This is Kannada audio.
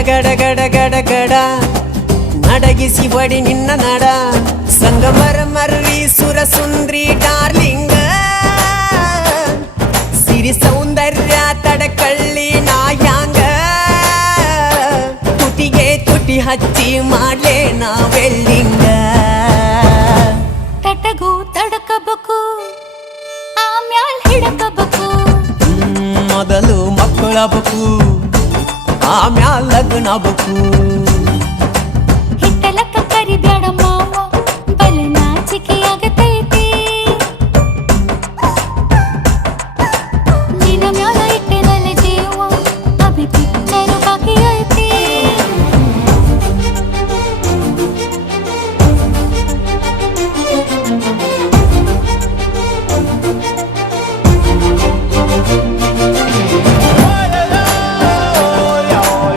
ಗಡ ಗಡ ಗಡ ಗಡ ನಡಗಿಸಿ ಬಡಿ ನಿನ್ನ ನಡ ಸಂಗಮರ ಮರ್ರಿ ಸುರ ಸುಂದ್ರಿ ಡಾರ್ಲಿಂಗ ಸಿರಿ ಸೌಂದರ್ಯ ತಡಕಳ್ಳಿ ನಾಯಾಂಗ ತುಟಿಗೆ ತುಟಿ ಹಚ್ಚಿ ಮಾಡ್ಲೇ ನಾ ವೆಲ್ಡಿಂಗ ತಟಗೂ ತಡಕಬೇಕು ಆಮ್ಯಾಲ್ ಹಿಡಕಬೇಕು ಮೊದಲು ಮಕ್ಕಳಬೇಕು ಆಮ್ಯಾಲ್ ಲಗ್ನಬೇಕು